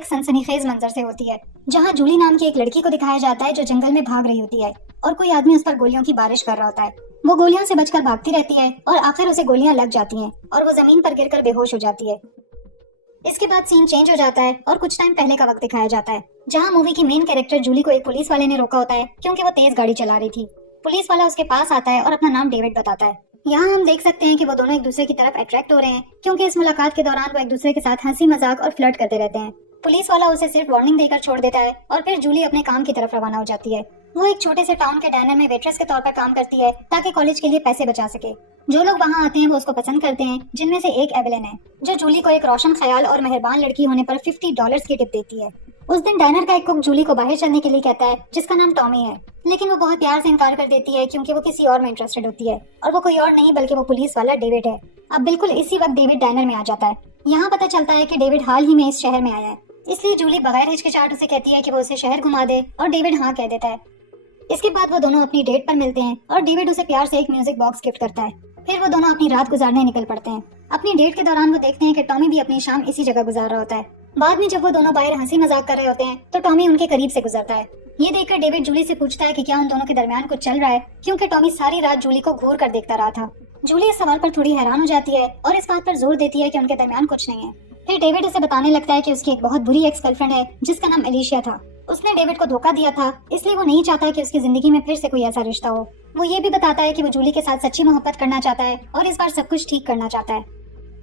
एक सनसनीखेज मंजर से होती है, जहां जूली नाम की एक लड़की को दिखाया जाता है जो जंगल में भाग रही होती है और कोई आदमी उस पर गोलियों की बारिश कर रहा होता है। वो गोलियों से बचकर भागती रहती है और आखिर उसे गोलियां लग जाती हैं और वो जमीन पर गिरकर बेहोश हो जाती है। इसके बाद सीन चेंज हो जाता है और कुछ टाइम पहले का वक्त दिखाया जाता है, जहां मूवी की मेन कैरेक्टर जूली को एक पुलिस वाले ने रोका होता है क्योंकि वो तेज गाड़ी चला रही थी। पुलिस वाला उसके पास आता है और अपना नाम डेविड बताता है। यहाँ हम देख सकते हैं कि वो दोनों एक दूसरे की तरफ अट्रैक्ट हो रहे हैं क्योंकि इस मुलाकात के दौरान वो एक दूसरे के साथ हंसी मजाक और फ्लर्ट करते रहते हैं। पुलिस वाला उसे सिर्फ वार्निंग देकर छोड़ देता है और फिर जूली अपने काम की तरफ रवाना हो जाती है। वो एक छोटे से टाउन के डायनर में वेट्रेस के तौर पर काम करती है ताकि कॉलेज के लिए पैसे बचा सके। जो लोग वहाँ आते हैं वो उसको पसंद करते हैं, जिनमें से एक एवेलिन है, जो जूली को एक रोशन ख्याल और मेहरबान लड़की होने पर $50 की टिप देती है। उस दिन डायनर का एक कुक जूली को बाहर चलने के लिए कहता है, जिसका नाम टॉमी है, लेकिन वो बहुत प्यार से इनकार कर देती है क्योंकि वो किसी और में इंटरेस्टेड होती है और वो कोई और नहीं बल्कि वो पुलिस वाला डेविड है। अब बिल्कुल इसी वक्त डेविड डायनर में आ जाता है। यहाँ पता चलता है कि डेविड हाल ही में इस शहर में आया है, इसलिए जूली बगैर हिचकिचाहट उसे कहती है कि वो उसे शहर घुमा दे और डेविड हाँ कह देता है। इसके बाद वो दोनों अपनी डेट पर मिलते हैं और डेविड उसे प्यार से एक म्यूजिक बॉक्स गिफ्ट करता है। फिर वो दोनों अपनी रात गुजारने निकल पड़ते हैं। अपनी डेट के दौरान वो देखते हैं कि टॉमी भी अपनी शाम इसी जगह गुजार रहा होता है। बाद में जब वो दोनों बाहर हंसी मजाक कर रहे होते हैं तो टॉमी उनके करीब से गुजरता है। ये देखकर डेविड जूली से पूछता है कि क्या उन दोनों के दरमियान कुछ चल रहा है, क्योंकि टॉमी सारी रात जूली को घूर कर देखता रहा था। जूली इस सवाल पर थोड़ी हैरान हो जाती है और इस बात पर जोर देती है कि उनके दरमियान कुछ नहीं है। फिर डेविड उसे बताने लगता है कि उसकी एक बहुत बुरी एक्स गर्लफ्रेंड है जिसका नाम एलिशिया था। उसने डेविड को धोखा दिया था, इसलिए वो नहीं चाहता कि उसकी जिंदगी में फिर से कोई ऐसा रिश्ता हो। वो ये भी बताता है कि वो जूली के साथ सच्ची मोहब्बत करना चाहता है और इस बार सब कुछ ठीक करना चाहता है।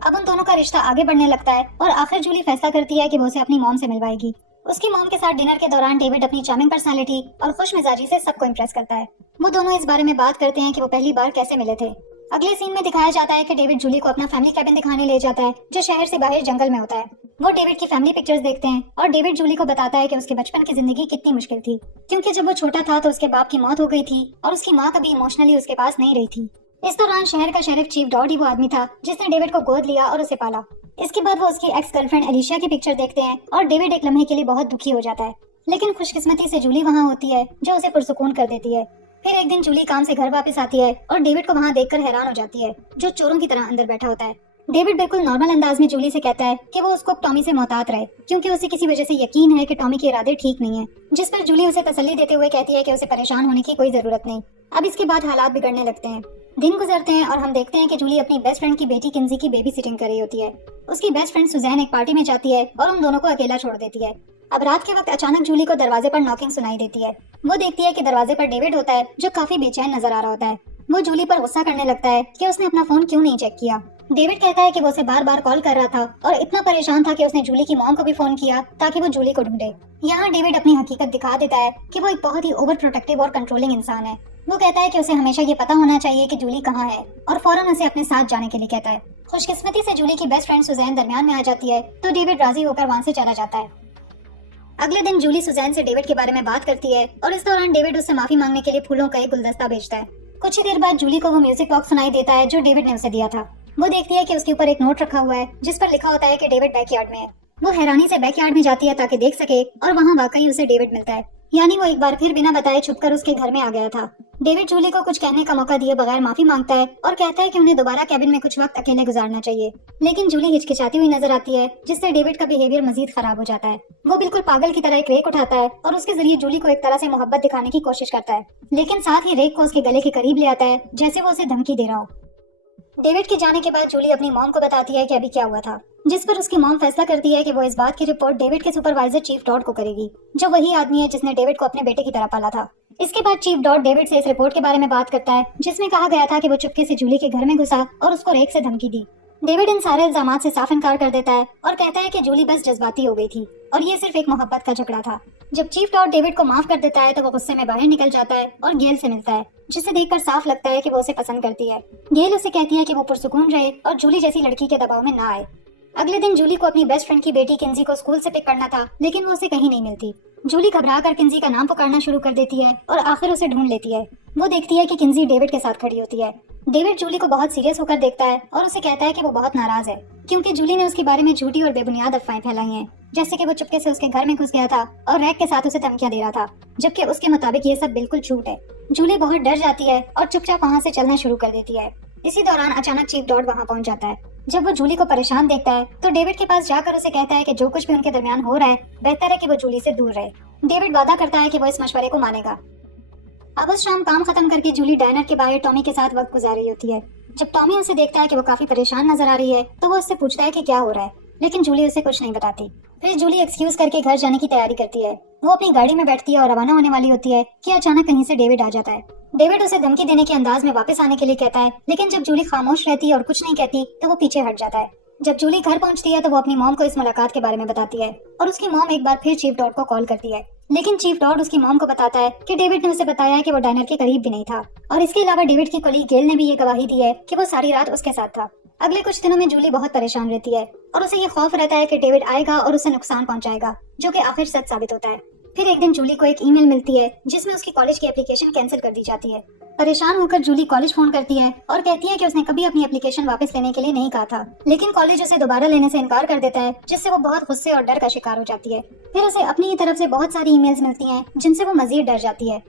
अब उन दोनों का रिश्ता आगे बढ़ने लगता है और आखिर जूली फैसला करती है कि वो उसे अपनी मॉम से मिलवाएगी। उसकी मॉम के साथ डिनर के दौरान डेविड अपनी चार्मिंग पर्सनालिटी और खुश मिजाजी से सबको इम्प्रेस करता है। वो दोनों इस बारे में बात करते हैं कि वो पहली बार कैसे मिले थे। अगले सीन में दिखाया जाता है कि डेविड जूली को अपना फैमिली कैबिन दिखाने ले जाता है जो शहर से बाहर जंगल में होता है। वो डेविड की फैमिली पिक्चर्स देखते हैं और डेविड जूली को बताता है कि उसके बचपन की जिंदगी कितनी मुश्किल थी, क्योंकि जब वो छोटा था तो उसके बाप की मौत हो गई थी और उसकी माँ कभी इमोशनली उसके पास नहीं रही थी। इस दौरान शहर का शेरिफ चीफ डॉड ही वो आदमी था जिसने डेविड को गोद लिया और उसे पाला। इसके बाद वो उसकी एक्स गर्लफ्रेंड एलिशिया की पिक्चर देखते हैं और डेविड एक लम्हे के लिए बहुत दुखी हो जाता है, लेकिन खुशकिस्मती से जूली वहाँ होती है जो उसे पुरसुकून कर देती है। फिर एक दिन जूली काम से घर वापस आती है और डेविड को वहाँ देखकर हैरान हो जाती है, जो चोरों की तरह अंदर बैठा होता है। डेविड बिल्कुल नॉर्मल अंदाज में जूली से कहता है कि वो उसको टॉमी से मोहतात रहे, क्योंकि उसे किसी वजह से यकीन है कि टॉमी के इरादे ठीक नहीं है। जिस पर जूली उसे तसल्ली देते हुए कहती है कि उसे परेशान होने की कोई जरूरत नहीं। अब इसके बाद हालात बिगड़ने लगते हैं। दिन गुजरते हैं और हम देखते हैं कि जूली अपनी बेस्ट फ्रेंड की बेटी किंजी की बेबी सिटिंग कर रही होती है। उसकी बेस्ट फ्रेंड सुजैन एक पार्टी में जाती है और उन दोनों को अकेला छोड़ देती है। अब रात के वक्त अचानक जूली को दरवाजे पर नॉकिंग सुनाई देती है। वो देखती है कि दरवाजे पर डेविड होता है जो काफी बेचैन नजर आ रहा होता है। वो जूली पर गुस्सा करने लगता है कि उसने अपना फोन क्यों नहीं चेक किया। डेविड कहता है कि वो उसे बार बार कॉल कर रहा था और इतना परेशान था कि उसने जूली की मॉम को भी फोन किया ताकि वो जूली को ढूंढे। यहाँ डेविड अपनी हकीकत दिखा देता है कि वो एक बहुत ही ओवर प्रोटेक्टिव और कंट्रोलिंग इंसान है। वो कहता है कि उसे हमेशा ये पता होना चाहिए कि जूली कहाँ है और फौरन उसे अपने साथ जाने के लिए कहता है। खुशकिस्मती से जूली की बेस्ट फ्रेंड सुजैन दरमियान में आ जाती है तो डेविड राजी होकर वहाँ से चला जाता है। अगले दिन जूली सुजैन से डेविड के बारे में बात करती है और इस दौरान डेविड उससे माफी मांगने के लिए फूलों का एक गुलदस्ता भेजता है। कुछ ही देर बाद जूली को वो म्यूजिक बॉक्स सुनाई देता है जो डेविड ने उसे दिया था। वो देखती है कि उसके ऊपर एक नोट रखा हुआ है जिस पर लिखा होता है कि डेविड बैकयार्ड में है। वो हैरानी से बैकयार्ड में जाती है ताकि देख सके और वहाँ वाकई उसे डेविड मिलता है, यानी वो एक बार फिर बिना बताए छुपकर उसके घर में आ गया था। डेविड जूली को कुछ कहने का मौका दिए बगैर माफी मांगता है और कहता है कि उन्हें दोबारा कैबिन में कुछ वक्त अकेले गुजारना चाहिए, लेकिन जूली हिचकिचाती हुई नजर आती है जिससे डेविड का बिहेवियर मजीद खराब हो जाता है। वो बिल्कुल पागल की तरह एक रेक उठाता है और उसके जरिए जूली को एक तरह से मोहब्बत दिखाने की कोशिश करता है, लेकिन साथ ही रेक को उसके गले के करीब ले आता है जैसे वो उसे धमकी दे रहा हो। डेविड के जाने के बाद जूली अपनी मॉम को बताती है कि अभी क्या हुआ था, जिस पर उसकी मॉम फैसला करती है कि वो इस बात की रिपोर्ट डेविड के सुपरवाइजर चीफ डॉड को करेगी, जो वही आदमी है जिसने डेविड को अपने बेटे की तरह पाला था। इसके बाद चीफ डॉड डेविड से इस रिपोर्ट के बारे में बात करता है जिसमें कहा गया था कि वो चुपके से जूली के घर में घुसा और उसको रेक से धमकी दी। डेविड इन सारे इल्जामात से साफ इनकार कर देता है और कहता है कि जूली बस जज्बाती हो गई थी और ये सिर्फ एक मोहब्बत का झगड़ा था। जब चीफ डॉड डेविड को माफ कर देता है तो वो गुस्से में बाहर निकल जाता है और गेल से मिलता है, जिसे देखकर साफ लगता है कि वो उसे पसंद करती है। गेल उसे कहती है कि वो पुरसुकून रहे और जूली जैसी लड़की के दबाव में ना आए। अगले दिन जूली को अपनी बेस्ट फ्रेंड की बेटी किंजी को स्कूल से पिक करना था, लेकिन वो उसे कहीं नहीं मिलती। जूली घबरा कर किंजी का नाम पुकारना शुरू कर देती है और आखिर उसे ढूंढ लेती है। वो देखती है कि किंजी डेविड के साथ खड़ी होती है। डेविड जूली को बहुत सीरियस होकर देखता है और उसे कहता है कि वो बहुत नाराज है क्योंकि जूली ने उसके बारे में झूठी और बेबुनियाद अफवाहें फैलाई हैं, जैसे कि वो चुपके से उसके घर में घुस गया था और रैक के साथ उसे धमकियां दे रहा था, जबकि उसके मुताबिक ये सब बिल्कुल झूठ है। जूली बहुत डर जाती है और चुपचाप वहाँ से चलना शुरू कर देती है। इसी दौरान अचानक चीफ डॉड वहाँ पहुँच जाता है। जब वो जूली को परेशान देखता है तो डेविड के पास जाकर उसे कहता है कि जो कुछ भी उनके दरमियान हो रहा है बेहतर है कि वो जूली से दूर रहे। डेविड वादा करता है कि वो इस मशवरे को मानेगा। अब उस शाम काम खत्म करके जूली डायनर के बाहर टॉमी के साथ वक्त गुजार रही होती है। जब टॉमी उसे देखता है कि वो काफी परेशान नजर आ रही है तो वो उससे पूछता है कि क्या हो रहा है, लेकिन जूली उसे कुछ नहीं बताती। फिर जूली एक्सक्यूज करके घर जाने की तैयारी करती है। वो अपनी गाड़ी में बैठती है और रवाना होने वाली होती है कि अचानक कहीं से डेविड आ जाता है। डेविड उसे धमकी देने के अंदाज में वापस आने के लिए कहता है, लेकिन जब जूली खामोश रहती है और कुछ नहीं कहती तो वो पीछे हट जाता है। जब जूली घर पहुंचती है तो वो अपनी मॉम को इस मुलाकात के बारे में बताती है और उसकी मॉम एक बार फिर चीफ डॉट को कॉल करती है, लेकिन चीफ डॉट उसकी मॉम को बताता है कि डेविड ने उसे बताया है कि वो डायनर के करीब भी नहीं था और इसके अलावा डेविड की कलीग गेल ने भी ये गवाही दी है कि वो सारी रात उसके साथ था। अगले कुछ दिनों में जूली बहुत परेशान रहती है और उसे ये खौफ रहता है कि डेविड आएगा और उसे नुकसान पहुंचाएगा, जो कि आखिर सच साबित होता है। फिर एक दिन जूली को एक ईमेल मिलती है जिसमें उसकी कॉलेज की एप्लीकेशन कैंसिल कर दी जाती है। परेशान होकर जूली कॉलेज फोन करती है और कहती है कि उसने कभी अपनी एप्लीकेशन वापस लेने के लिए नहीं कहा था, लेकिन कॉलेज उसे दोबारा लेने से इनकार कर देता है, जिससे वो बहुत गुस्से और डर का शिकार हो जाती है। फिर उसे अपनी ही तरफ से बहुत सारी ईमेल्स मिलती हैं जिनसे वो मजीद डर जाती है।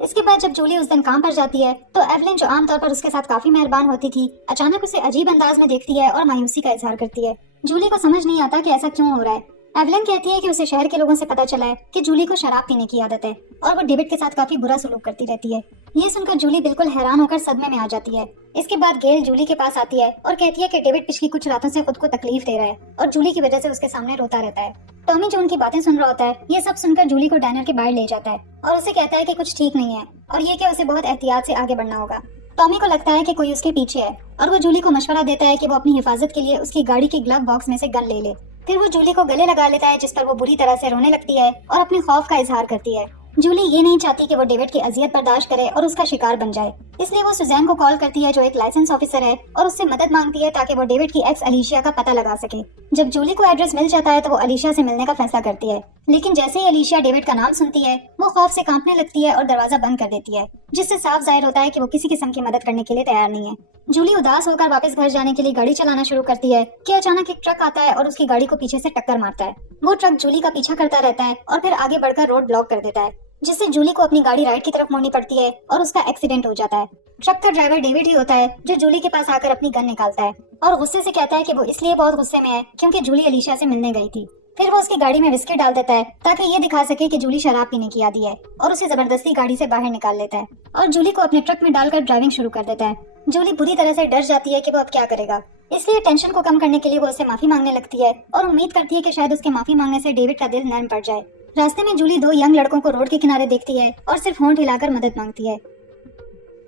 इसके बाद जब जूली उस दिन काम पर जाती है तो एवलिन, जो आमतौर पर उसके साथ काफी मेहरबान होती थी, अचानक उसे अजीब अंदाज में देखती है और मायूसी का इजहार करती है। जूली को समझ नहीं आता कि ऐसा क्यों हो रहा है। एवलिन कहती है कि उसे शहर के लोगों से पता चला है कि जूली को शराब पीने की आदत है और वो डेविड के साथ काफी बुरा सलूक करती रहती है। ये सुनकर जूली बिल्कुल हैरान होकर सदमे में आ जाती है। इसके बाद गेल जूली के पास आती है और कहती है कि डेविड पिछली कुछ रातों से खुद को तकलीफ दे रहा है और जूली की वजह से उसके सामने रोता रहता है। टॉमी, जो उनकी बातें सुन रहा होता है, ये सब सुनकर जूली को डायनर के बाहर ले जाता है और उसे कहता है कि कुछ ठीक नहीं है और ये कि उसे बहुत एहतियात से आगे बढ़ना होगा। टॉमी को लगता है कि कोई उसके पीछे है और वो जूली को मशवरा देता है कि वो अपनी हिफाजत के लिए उसकी गाड़ी के ग्लव बॉक्स में से गन ले ले। फिर वो जूली को गले लगा लेता है, जिस पर वो बुरी तरह से रोने लगती है और अपने खौफ का इजहार करती है। जूली ये नहीं चाहती कि वो डेविड की अजियत बर्दाश्त करे और उसका शिकार बन जाए, इसलिए वो सुजैन को कॉल करती है, जो एक लाइसेंस ऑफिसर है, और उससे मदद मांगती है ताकि वो डेविड की एक्स अलीशिया का पता लगा सके। जब जूली को एड्रेस मिल जाता है तो वो अलीशिया से मिलने का फैसला करती है, लेकिन जैसे ही अलीशिया डेविड का नाम सुनती है वो खौफ से कांपने लगती है और दरवाजा बंद कर देती है, जिससे साफ जाहिर होता है कि वो किसी किस्म की मदद करने के लिए तैयार नहीं है। जूली उदास होकर वापस घर जाने के लिए गाड़ी चलाना शुरू करती है कि अचानक एक ट्रक आता है और उसकी गाड़ी को पीछे से टक्कर मारता है। वो ट्रक जूली का पीछा करता रहता है और फिर आगे बढ़कर रोड ब्लॉक कर देता है, जिससे जूली को अपनी गाड़ी राइट की तरफ मोड़नी पड़ती है और उसका एक्सीडेंट हो जाता है। ट्रक का ड्राइवर डेविड ही होता है, जो जूली के पास आकर अपनी गन निकालता है और गुस्से से कहता है कि वो इसलिए बहुत गुस्से में है क्योंकि जूली अलीशिया से मिलने गई थी। फिर वो उसकी गाड़ी में विस्की डाल देता है ताकि ये दिखा सके कि जूली शराब पीने की आदी है, और उसे जबरदस्ती गाड़ी से बाहर निकाल लेता है और जूली को अपने ट्रक में डालकर ड्राइविंग शुरू कर देता है। जूली बुरी तरह से डर जाती है कि वो अब क्या करेगा, इसलिए टेंशन को कम करने के लिए वो उससे माफी मांगने लगती है और उम्मीद करती है कि शायद उसके माफी मांगने से डेविड का दिल नरम पड़ जाए। रास्ते में जूली दो यंग लड़कों को रोड के किनारे देखती है और सिर्फ होंठ हिलाकर मदद मांगती है।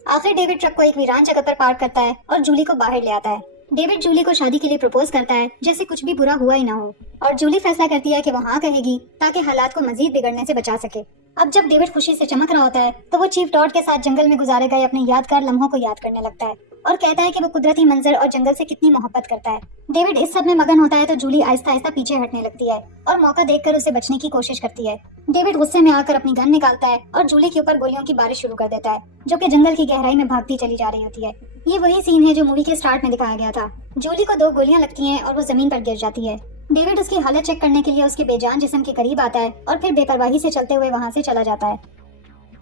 आखिर डेविड ट्रक को एक वीरान जगह पर पार्क करता है और जूली को बाहर ले आता है। डेविड जूली को शादी के लिए प्रपोज करता है जैसे कुछ भी बुरा हुआ ही ना हो, और जूली फैसला करती है कि वो हाँ कहेगी ताकि हालात को मजीद बिगड़ने से बचा सके। अब जब डेविड खुशी से चमक रहा होता है तो वो चीफ डॉट के साथ जंगल में गुजारे गए अपने यादगार लम्हों को याद करने लगता है और कहता है कि वो कुदरती मंजर और जंगल से कितनी मोहब्बत करता है। डेविड इस सब में मगन होता है तो जूली आहिस्ता आहिस्ता पीछे हटने लगती है और मौका देखकर उसे बचने की कोशिश करती है। डेविड गुस्से में आकर अपनी गन निकालता है और जूली के ऊपर गोलियों की बारिश शुरू कर देता है, जो कि जंगल की गहराई में भागती चली जा रही होती है। ये वही सीन है जो मूवी के स्टार्ट में दिखाया गया था। जूली को 2 गोलियां लगती हैं और वो जमीन पर गिर जाती है। डेविड उसकी हालत चेक करने के लिए उसके बेजान जिस्म के करीब आता है और फिर बेपरवाही से चलते हुए वहाँ से चला जाता है।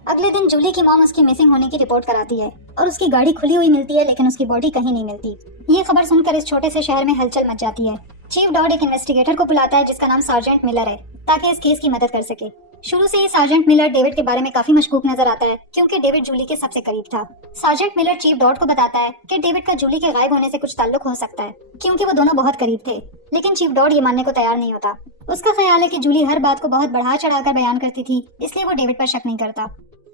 अगले दिन जूली की मॉम उसकी मिसिंग होने की रिपोर्ट कराती है और उसकी गाड़ी खुली हुई मिलती है, लेकिन उसकी बॉडी कहीं नहीं मिलती। ये खबर सुनकर इस छोटे से शहर में हलचल मच जाती है। चीफ डॉट एक इन्वेस्टिगेटर को बुलाता है जिसका नाम सार्जेंट मिलर है, ताकि इस केस की मदद कर सके। शुरू से ही सार्जेंट मिलर डेविड के बारे में काफी मशकूक नजर आता है, क्योंकि डेविड जूली के सबसे करीब था। सार्जेंट मिलर चीफ डॉट को बताता है कि डेविड का जूली के गायब होने से कुछ ताल्लुक हो सकता है, क्योंकि वो दोनों बहुत करीब थे, लेकिन चीफ डॉट ये मानने को तैयार नहीं होता। उसका ख्याल है कि जूली हर बात को बहुत बढ़ा चढ़ाकर बयान करती थी, इसलिए वो डेविड पर शक नहीं करता।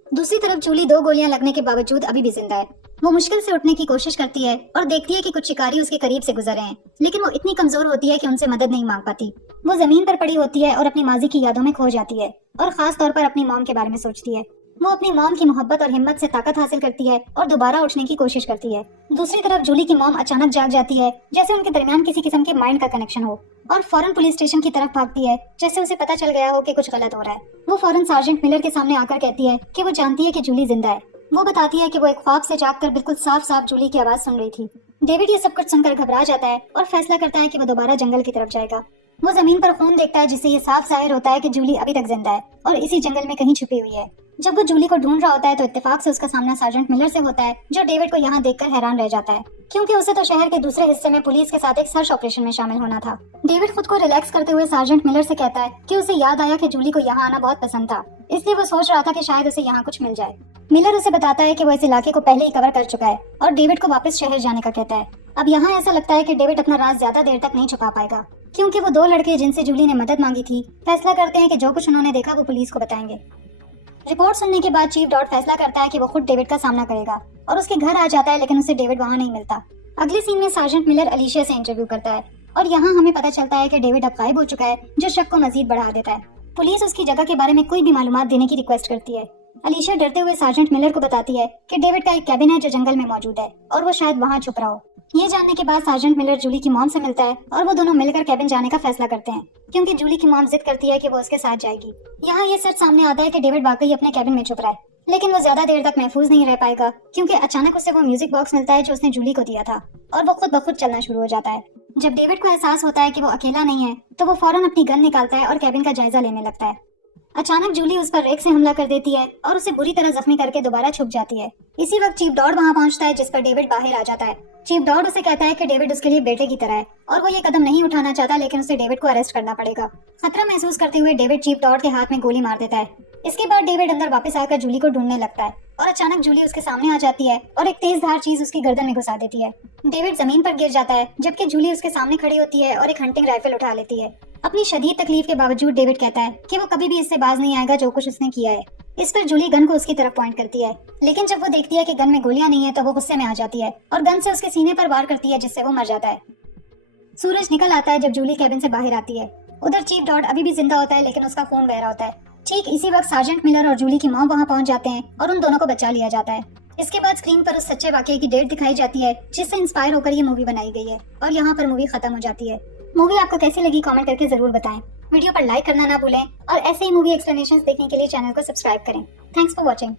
दूसरी तरफ जूली 2 गोलियां लगने के बावजूद अभी भी जिंदा है। वो मुश्किल से उठने की कोशिश करती है और देखती है कि कुछ शिकारी उसके करीब से गुजर रहे हैं, लेकिन वो इतनी कमजोर होती है कि उनसे मदद नहीं मांग पाती। वो जमीन पर पड़ी होती है और अपनी माजी की यादों में खो जाती है और खास तौर पर अपनी मॉम के बारे में सोचती है। वो अपनी मॉम की मोहब्बत और हिम्मत से ताकत हासिल करती है और दोबारा उठने की कोशिश करती है। दूसरी तरफ जूली की मॉम अचानक जाग जाती है, जैसे उनके दरमियान किसी किस्म के माइंड का कनेक्शन हो, और फौरन पुलिस स्टेशन की तरफ भागती है, जैसे उसे पता चल गया हो कि कुछ गलत हो रहा है। वो फौरन सार्जेंट मिलर के सामने आकर कहती है कि वो जानती है कि जूली जिंदा है। वो बताती है कि वो एक ख्वाब से जागकर बिल्कुल साफ साफ जूली की आवाज सुन रही थी। डेविड ये सब कुछ सुनकर घबरा जाता है और फैसला करता है कि वो दोबारा जंगल की तरफ जाएगा। वो जमीन पर खून देखता है, जिससे ये साफ जाहिर होता है कि जूली अभी तक जिंदा है और इसी जंगल में कहीं छुपी हुई है। जब वो जूली को ढूंढ रहा होता है तो इत्तेफाक से उसका सामना सार्जेंट मिलर से होता है, जो डेविड को यहाँ देखकर हैरान रह जाता है, क्योंकि उसे तो शहर के दूसरे हिस्से में पुलिस के साथ एक सर्च ऑपरेशन में शामिल होना था। डेविड खुद को रिलैक्स करते हुए सार्जेंट मिलर से कहता है कि उसे याद आया कि जूली को यहाँ आना बहुत पसंद था, इसलिए वो सोच रहा था कि शायद उसे यहाँ कुछ मिल जाए। मिलर उसे बताता है कि वो इस इलाके को पहले ही कवर कर चुका है और डेविड को वापस शहर जाने का कहता है। अब यहाँ ऐसा लगता है कि डेविड अपना राज ज्यादा देर तक नहीं छुपा पाएगा, क्योंकि वो दो लड़के जिनसे जूली ने मदद मांगी थी फैसला करते हैं कि जो कुछ उन्होंने देखा वो पुलिस को बताएंगे। रिपोर्ट सुनने के बाद चीफ डॉट फैसला करता है कि वो खुद डेविड का सामना करेगा और उसके घर आ जाता है, लेकिन उसे डेविड वहाँ नहीं मिलता। अगले सीन में सार्जेंट मिलर अलीशिया से इंटरव्यू करता है और यहाँ हमें पता चलता है कि डेविड अब गायब हो चुका है, जो शक को मजीद बढ़ा देता है। पुलिस उसकी जगह के बारे में कोई भी मालूमात देने की रिक्वेस्ट करती है। अलीशिया डरते हुए सार्जेंट मिलर को बताती है कि डेविड का एक कैबिन है जो जंगल में मौजूद है और वो शायद वहाँ छुप रहा हो। ये जानने के बाद सार्जेंट मिलर जूली की मॉम से मिलता है और वो दोनों मिलकर कैबिन जाने का फैसला करते हैं, क्योंकि जूली की मॉम जिद करती है कि वो उसके साथ जाएगी। यहाँ ये सच सामने आता है कि डेविड वाकई अपने कैबिन में छुप रहा है, लेकिन वो ज्यादा देर तक महफूज नहीं रह पाएगा, क्योंकि अचानक उसे वो म्यूजिक बॉक्स मिलता है जो उसने जूली को दिया था और वो खुद ब खुद चलना शुरू हो जाता है। जब डेविड को एहसास होता है कि वो अकेला नहीं है तो वो फौरन अपनी गन निकालता है और कैबिन का जायजा लेने लगता है। अचानक जूली उस पर रेक से हमला कर देती है और उसे बुरी तरह जख्मी करके दोबारा छुप जाती है। इसी वक्त चीफ डॉड वहाँ पहुँचता है, जिस पर डेविड बाहर आ जाता है। चीफ डॉड उसे कहता है कि डेविड उसके लिए बेटे की तरह है और वो ये कदम नहीं उठाना चाहता, लेकिन उसे डेविड को अरेस्ट करना पड़ेगा। खतरा महसूस करते हुए डेविड चीफ डॉड के हाथ में गोली मार देता है। इसके बाद डेविड अंदर वापस आकर जूली को ढूंढने लगता है और अचानक जूली उसके सामने आ जाती है और एक तेज धार चीज उसकी गर्दन में घुसा देती है। डेविड जमीन पर गिर जाता है, जबकि जूली उसके सामने खड़ी होती है और एक हंटिंग राइफल उठा लेती है। अपनी शदीद तकलीफ के बावजूद डेविड कहता है कि वो कभी भी इससे बाज नहीं आएगा जो कुछ उसने किया है। इस पर जूली गन को उसकी तरफ पॉइंट करती है, लेकिन जब वो देखती है कि गन में गोलियां नहीं है तो वो गुस्से में आ जाती है और गन से उसके सीने पर वार करती है, जिससे वो मर जाता है। सूरज निकल आता है जब जूली कैबिन से बाहर आती है। उधर चीफ डॉड अभी भी जिंदा होता है, लेकिन उसका फोन बह रहा होता है। ठीक इसी वक्त सार्जेंट मिलर और जूली की मॉम वहाँ पहुँच जाते हैं और उन दोनों को बचा लिया जाता है। इसके बाद स्क्रीन पर उस सच्चे वाकये की डेट दिखाई जाती है जिससे इंस्पायर होकर ये मूवी बनाई गई है और यहाँ पर मूवी खत्म हो जाती है। मूवी आपको कैसी लगी कमेंट करके जरूर बताएं। वीडियो पर लाइक करना ना भूलें और ऐसे ही मूवी एक्सप्लेनेशंस देखने के लिए चैनल को सब्सक्राइब करें। Thanks for watching.